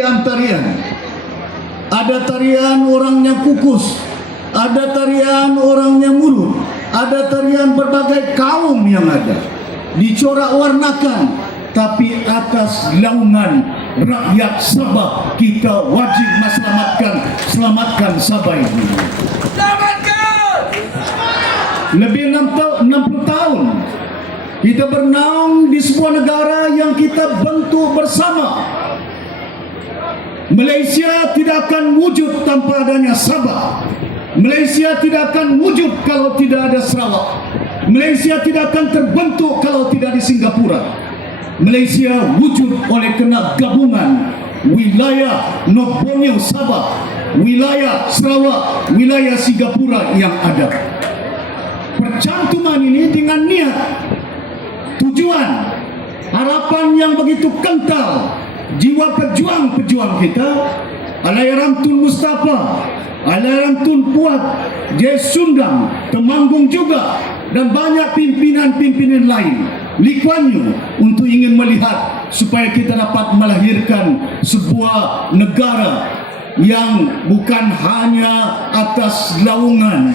tarian. Ada tarian orangnya kukus, ada tarian orangnya murut, ada tarian berbagai kaum yang ada. Dicorak warnakan, tapi atas naungan rakyat Sabah kita wajib selamatkan Sabah ini. Lebih 60 tahun kita bernaung di sebuah negara yang kita bentuk bersama. Malaysia tidak akan wujud tanpa adanya Sabah. Malaysia tidak akan wujud kalau tidak ada Sarawak. Malaysia tidak akan terbentuk kalau tidak di Singapura. Malaysia wujud oleh kena gabungan wilayah North Borneo Sabah, wilayah Sarawak, wilayah Singapura yang ada. Percantuman ini dengan niat, tujuan, harapan yang begitu kental. Jiwa pejuang kita, Allahyarham Tun Mustafa, Allahyarham Tun Puat, J. Sundang, Temanggung juga, dan banyak pimpinan-pimpinan lain, Lee Kuan Yew, untuk ingin melihat supaya kita dapat melahirkan sebuah negara yang bukan hanya atas naungan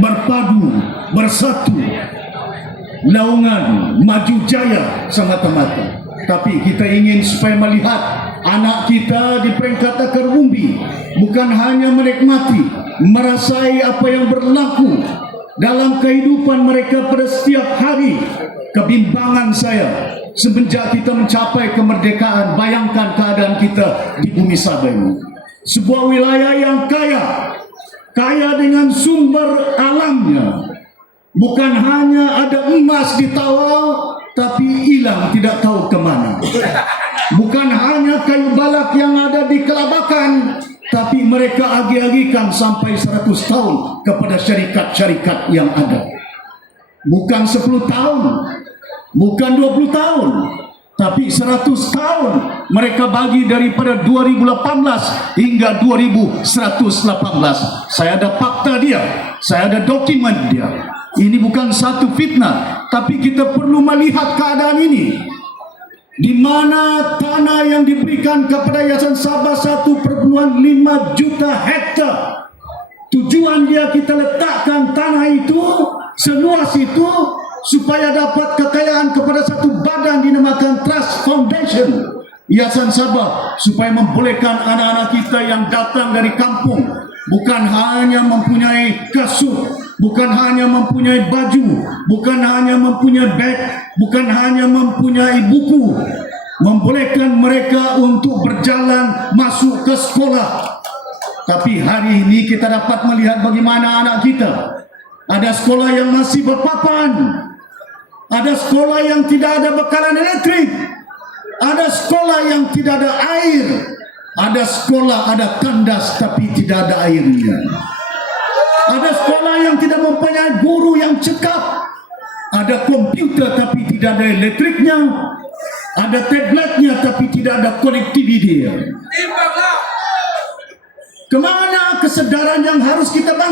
berpadu, bersatu, naungan maju jaya semata-mata. Tapi kita ingin supaya melihat anak kita di peringkat akar umbi bukan hanya menikmati, merasai apa yang berlaku dalam kehidupan mereka pada setiap hari. Kebimbangan saya semenjak kita mencapai kemerdekaan, bayangkan keadaan kita di bumi Sabah ini. Sebuah wilayah yang kaya dengan sumber alamnya. Bukan hanya ada emas di Tawau, tapi hilang tidak tahu kemana. Bukan hanya kayu balak yang ada di Kelabakan, tapi mereka agi-agikan sampai 100 tahun kepada syarikat-syarikat yang ada. Bukan 10 tahun, bukan 20 tahun, tapi 100 tahun mereka bagi daripada 2018 hingga 2118. Saya ada fakta dia, saya ada dokumen dia. Ini bukan satu fitnah, tapi kita perlu melihat keadaan ini, di mana tanah yang diberikan kepada Yayasan Sabah 1,5 juta hektar. Tujuan dia kita letakkan tanah itu seluas itu supaya dapat kekayaan kepada satu badan dinamakan Trust Foundation Yayasan Sabah, supaya membolehkan anak-anak kita yang datang dari kampung bukan hanya mempunyai kasut, bukan hanya mempunyai baju, bukan hanya mempunyai beg, bukan hanya mempunyai buku, membolehkan mereka untuk berjalan masuk ke sekolah. Tapi hari ini kita dapat melihat bagaimana anak kita, ada sekolah yang masih berpapan, ada sekolah yang tidak ada bekalan elektrik, ada sekolah yang tidak ada air, ada sekolah ada kandas tapi tidak ada airnya. Ada sekolah yang tidak mempunyai guru yang cekap. Ada komputer tapi tidak ada elektriknya. Ada tabletnya tapi tidak ada konektiviti. Kemana kesedaran yang harus kita bangun?